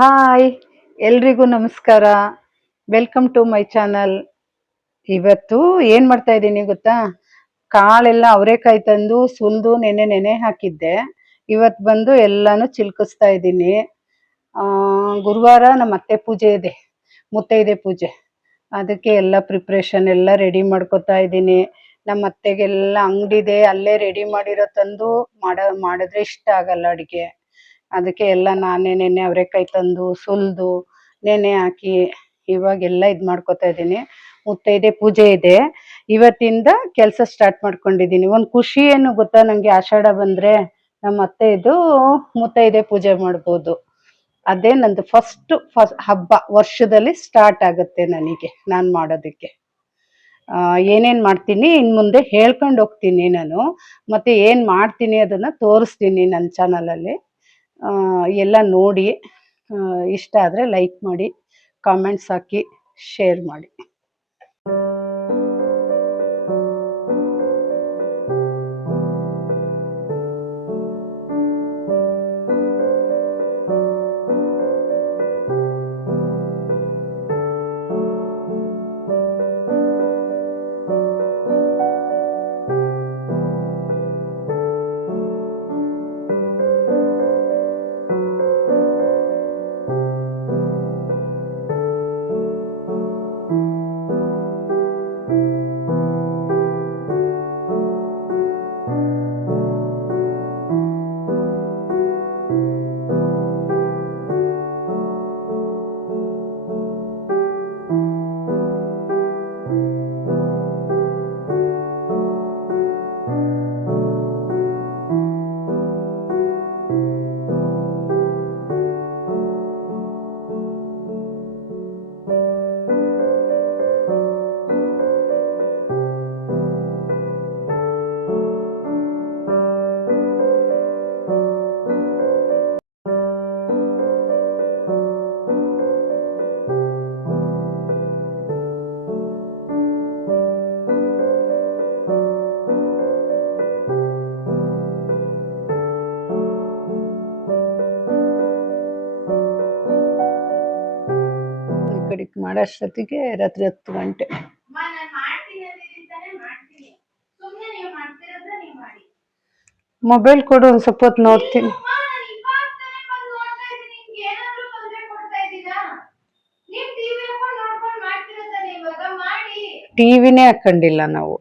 Hi, ಎಲ್ರಿಗೂ ನಮಸ್ಕಾರ. Welcome to my channel. ಇವತ್ತು ಏನು ಮಾಡ್ತಾ ಇದ್ದೀನಿ ಗೊತ್ತಾ? ಕಾಳೆಲ್ಲ ಅವರೆಕಾಯಿ ತಂದು ಸುಲಿದು ನೆನೆ ಹಾಕಿದ್ದೆ. ಇವತ್ತು ಬಂದು ಎಲ್ಲಾನು ಚಿಲ್ಕಿಸ್ತಾ ಇದ್ದೀನಿ. ಗುರುವಾರ ನಮ್ಮ ಅತ್ತೆ ಪೂಜೆ ಇದೆ, ಮುತ್ತೈದೆ ಪೂಜೆ. ಅದಕ್ಕೆ ಎಲ್ಲ ಪ್ರಿಪ್ರೇಷನ್ ಎಲ್ಲ ರೆಡಿ ಮಾಡ್ಕೊತಾ ಇದ್ದೀನಿ. ನಮ್ಮ ಅತ್ತೆಗೆಲ್ಲ ಅಂಗಡಿದೆ, ಅಲ್ಲೇ ರೆಡಿ ಮಾಡಿರೋ ತಂದು ಮಾಡಿದ್ರೆ ಇಷ್ಟ ಆಗಲ್ಲ ಅಡುಗೆ. ಅದಕ್ಕೆ ಎಲ್ಲ ನಾನೇ ನೆನೆ ಅವರೆಕಾಯಿ ತಂದು ಸುಲಿದು ನೆನೆ ಹಾಕಿ ಇವಾಗೆಲ್ಲ ಇದು ಮಾಡ್ಕೊತಾ ಇದ್ದೀನಿ. ಮುತ್ತೈದೆ ಪೂಜೆ ಇದೆ, ಇವತ್ತಿಂದ ಕೆಲಸ ಸ್ಟಾರ್ಟ್ ಮಾಡ್ಕೊಂಡಿದ್ದೀನಿ. ಒಂದು ಖುಷಿ ಏನು ಗೊತ್ತಾ ನನಗೆ, ಆಷಾಢ ಬಂದರೆ ನಮ್ಮ ಅತ್ತೆದು ಮುತ್ತೈದೆ ಪೂಜೆ ಮಾಡ್ಬೋದು. ಅದೇ ನಂದು ಫಸ್ಟ್ ಹಬ್ಬ ವರ್ಷದಲ್ಲಿ ಸ್ಟಾರ್ಟ್ ಆಗುತ್ತೆ ನನಗೆ, ನಾನು ಮಾಡೋದಕ್ಕೆ. ಏನೇನು ಮಾಡ್ತೀನಿ ಇನ್ನು ಮುಂದೆ ಹೇಳ್ಕೊಂಡು ಹೋಗ್ತೀನಿ ನಾನು. ಮತ್ತು ಏನು ಮಾಡ್ತೀನಿ ಅದನ್ನು ತೋರಿಸ್ತೀನಿ ನನ್ನ ಚಾನಲಲ್ಲಿ. ಎಲ್ಲ ನೋಡಿ ಇಷ್ಟ ಆದರೆ ಲೈಕ್ ಮಾಡಿ, ಕಾಮೆಂಟ್ಸ್ ಹಾಕಿ, ಶೇರ್ ಮಾಡಿ. ಕಡಿಕ್ ಮಾಡೋಷ್ಟೊತ್ತಿಗೆ ರಾತ್ರಿ 10 ಗಂಟೆ. ಮೊಬೈಲ್ ಕೊಡು, ಒಂದು ಸ್ವಲ್ಪ ಹೊತ್ತು ನೋಡ್ತೀನಿ. ಟಿವಿನೇ ಹಾಕೊಂಡಿಲ್ಲ ನಾವು.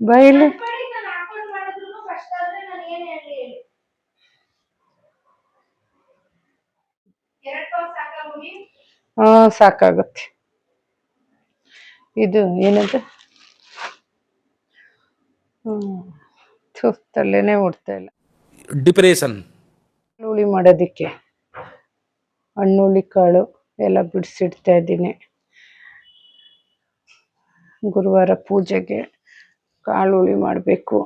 ಬೈಲು ಸಾಕಾಗುತ್ತೆ. ಇದು ಏನಂತ ತಲೆನೇ ಓಡ್ತಾ ಇಲ್ಲ. ಡಿಪ್ರೆಷನ್ ಹುಳಿ ಮಾಡೋದಕ್ಕೆ ಹಣ್ಣುಳ್ಳಿ ಕಾಳು ಎಲ್ಲ ಬಿಡಿಸಿಡ್ತಾ ಇದ್ದೀನಿ. ಗುರುವಾರ ಪೂಜೆಗೆ ಕಾಳು ಹುಳಿ ಮಾಡಬೇಕು.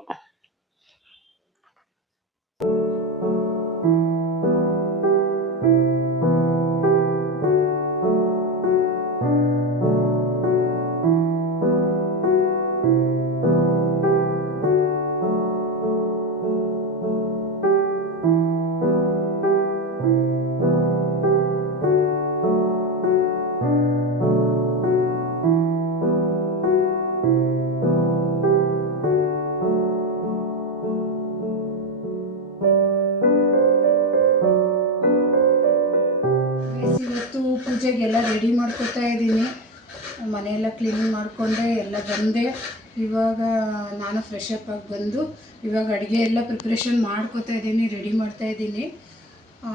ಪೂಜೆಗೆಲ್ಲ ರೆಡಿ ಮಾಡ್ಕೊತಾ ಇದ್ದೀನಿ. ಮನೆಯೆಲ್ಲ ಕ್ಲೀನಿಂಗ್ ಮಾಡಿಕೊಂಡೆ ಎಲ್ಲ ಬಂದೆ. ಇವಾಗ ನಾನು ಫ್ರೆಶ್ ಅಪ್ ಆಗಿ ಬಂದು ಇವಾಗ ಅಡುಗೆ ಎಲ್ಲ ಪ್ರಿಪ್ರೇಷನ್ ಮಾಡ್ಕೊತಾ ಇದ್ದೀನಿ, ರೆಡಿ ಮಾಡ್ತಾ ಇದ್ದೀನಿ.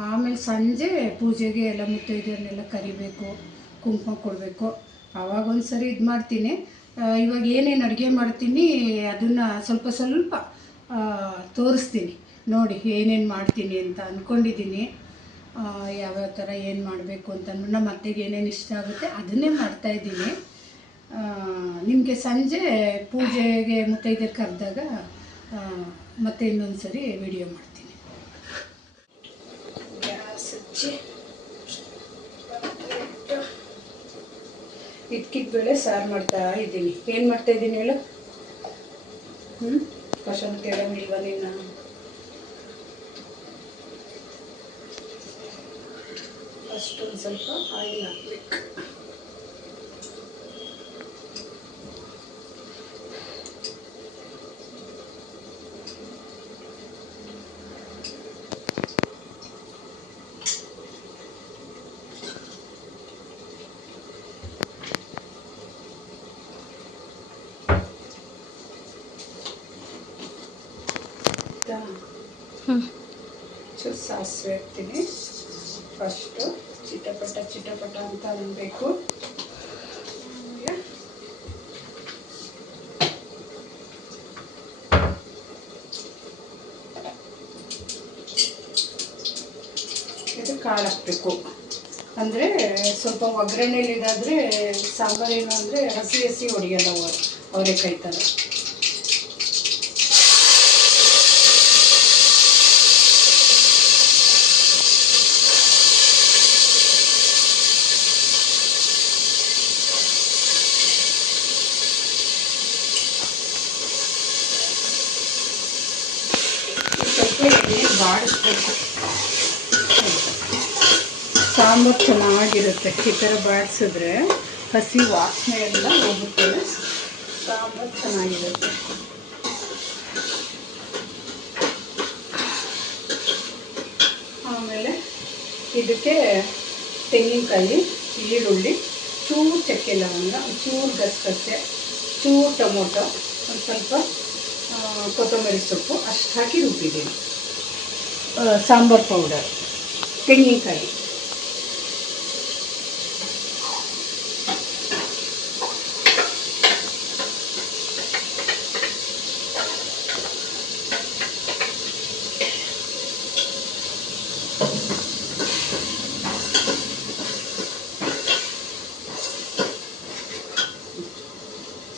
ಆಮೇಲೆ ಸಂಜೆ ಪೂಜೆಗೆ ಎಲ್ಲ ಮುತ್ತೈದೆಯನ್ನೆಲ್ಲ ಕರಿಬೇಕು, ಕುಂಕುಮ ಕೊಡಬೇಕು. ಆವಾಗ ಒಂದು ಸರಿ ಇದು ಮಾಡ್ತೀನಿ. ಇವಾಗ ಏನೇನು ಅಡುಗೆ ಮಾಡ್ತೀನಿ ಅದನ್ನು ಸ್ವಲ್ಪ ತೋರಿಸ್ತೀನಿ ನೋಡಿ, ಏನೇನು ಮಾಡ್ತೀನಿ ಅಂತ ಅಂದ್ಕೊಂಡಿದ್ದೀನಿ. ಯಾವ್ಯಾವ ಥರ ಏನು ಮಾಡಬೇಕು ಅಂತ ನಮ್ಮ ಅತ್ತೆಗೆ ಏನೇನು ಇಷ್ಟ ಆಗುತ್ತೆ ಅದನ್ನೇ ಮಾಡ್ತಾಯಿದ್ದೀನಿ. ನಿಮಗೆ ಸಂಜೆ ಪೂಜೆಗೆ ಮುತ್ತೈದೆ ಕರೆದಾಗ ಮತ್ತೆ ಇನ್ನೊಂದು ಸರಿ ವಿಡಿಯೋ ಮಾಡ್ತೀನಿ. ಗ್ಯಾಸ್ ಹಚ್ಚಿ ಇದ್ಕಿದ ಬೇಳೆ ಸಾರು ಮಾಡ್ತಾ ಇದ್ದೀನಿ. ಏನು ಮಾಡ್ತಾಯಿದ್ದೀನಿ ಹೇಳು? ಕ್ವಶನ್ ಕೇಳಂಗಿಲ್ವ ನೀನು? ಫಸ್ಟ್ ಒಂದು ಸ್ವಲ್ಪ ಆಯಿಲ್ ಹಾಕ್ಬೇಕು. ಸಾಸಿವೆ ಹಾಕ್ತೀನಿ. ಫಸ್ಟು ಚಿಟಪಟ ಅಂತ ಅನ್ನಬೇಕು. ಇದು ಕಾಳು ಹಾಕಬೇಕು. ಅಂದರೆ ಸ್ವಲ್ಪ ಒಗ್ಗರಣೆಲಿದಾದರೆ ಸಾಂಬಾರೇನು ಅಂದರೆ ಹಸಿ ಹೊಡಿಯಲ್ಲ ಅವರೆಕಾಯಿ ಥರ. ಬಾಡಿಸ್ಬೇಕು. ಸಾಂಬಾರು ಚೆನ್ನಾಗಿರುತ್ತೆ ಈ ಥರ ಬಾಡಿಸಿದ್ರೆ. ಹಸಿ ವಾಸನೆ ಎಲ್ಲ ಹೋಗುತ್ತೆ, ಸಾಂಬಾರು ಚೆನ್ನಾಗಿರುತ್ತೆ. ಆಮೇಲೆ ಇದಕ್ಕೆ ತೆಂಗಿನಕಾಯಿ, ಈರುಳ್ಳಿ, ಚೂರು ಚಕ್ಕೆ ಲವಂಗ, ಚೂರು ಗಸಗಸೆ, ಚೂರು ಟೊಮೊಟೊ, ಒಂದು ಸ್ವಲ್ಪ ಕೊತ್ತಂಬರಿ ಸೊಪ್ಪು ಅಷ್ಟು ಹಾಕಿ ರುಬ್ಬಿದ್ದೀನಿ. ಸಾಂಬಾರು ಪೌಡರ್, ತೆಂಗಿನಕಾಯಿ,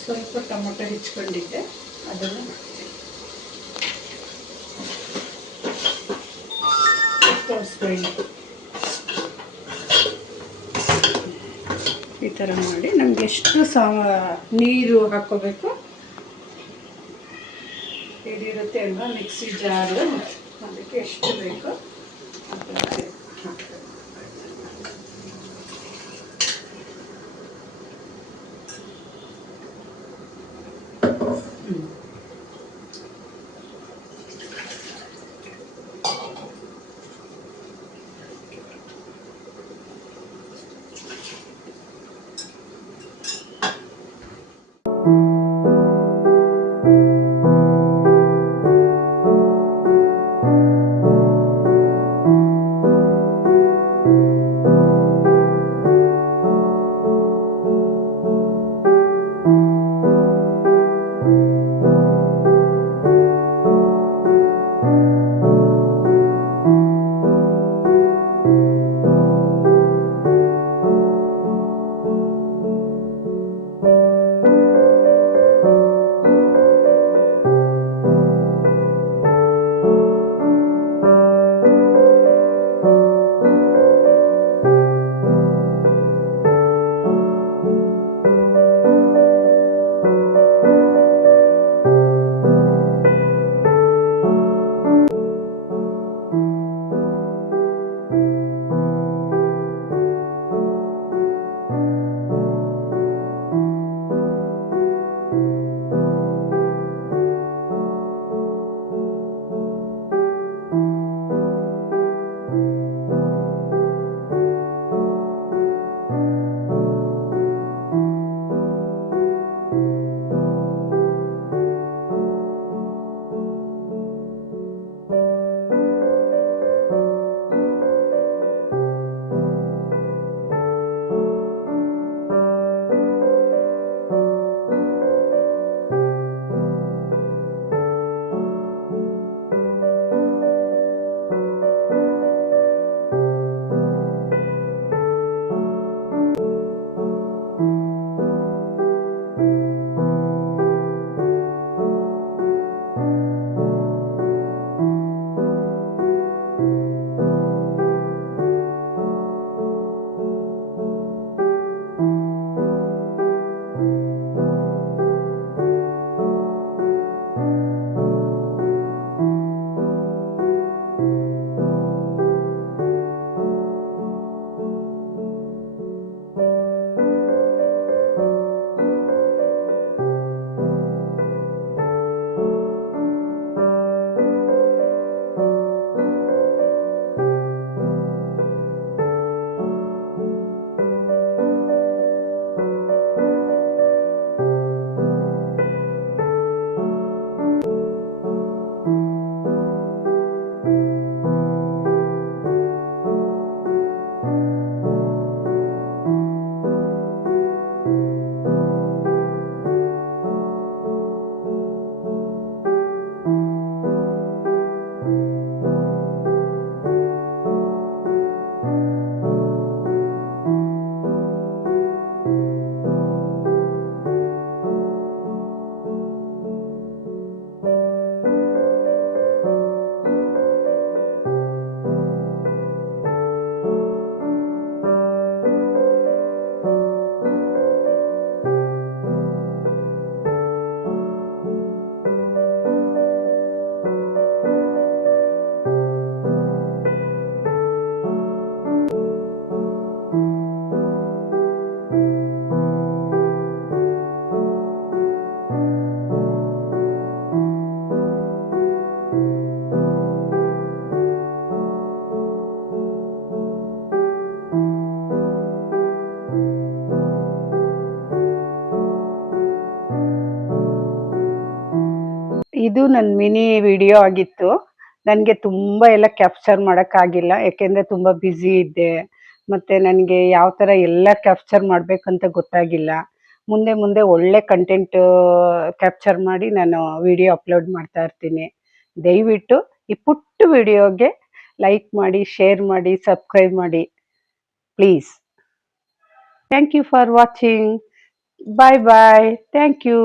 ಸ್ವಲ್ಪ ಟೊಮೊಟೊ ಹೆಚ್ಚಿಕೊಂಡಿದ್ದೆ ಅದನ್ನು ತೋರಿಸ್ಕೊಳ್ಳಿ. ಈ ಥರ ಮಾಡಿ ನಮ್ಗೆ ಎಷ್ಟು ನೀರು ಹಾಕ್ಕೋಬೇಕು ಇದಿರುತ್ತೆ ಅಲ್ವಾ ಮಿಕ್ಸಿ ಜಾರು, ಅದಕ್ಕೆ ಎಷ್ಟು ಬೇಕು ಅದನ್ನು ಇದು ನನ್ನ ಮಿನಿ ವಿಡಿಯೋ ಆಗಿತ್ತು. ನನಗೆ ತುಂಬ ಎಲ್ಲ ಕ್ಯಾಪ್ಚರ್ ಮಾಡೋಕ್ಕಾಗಿಲ್ಲ, ಯಾಕೆಂದರೆ ತುಂಬ ಬ್ಯುಸಿ ಇದ್ದೆ. ಮತ್ತು ನನಗೆ ಯಾವ ಥರ ಎಲ್ಲ ಕ್ಯಾಪ್ಚರ್ ಮಾಡಬೇಕಂತ ಗೊತ್ತಾಗಿಲ್ಲ. ಮುಂದೆ ಮುಂದೆ ಒಳ್ಳೆ ಕಂಟೆಂಟು ಕ್ಯಾಪ್ಚರ್ ಮಾಡಿ ನಾನು ವಿಡಿಯೋ ಅಪ್ಲೋಡ್ ಮಾಡ್ತಾ ಇರ್ತೀನಿ. ದಯವಿಟ್ಟು ಈ ಪುಟ್ಟ ವಿಡಿಯೋಗೆ ಲೈಕ್ ಮಾಡಿ, ಶೇರ್ ಮಾಡಿ, ಸಬ್ಸ್ಕ್ರೈಬ್ ಮಾಡಿ please. Thank you for watching. Bye bye. Thank you.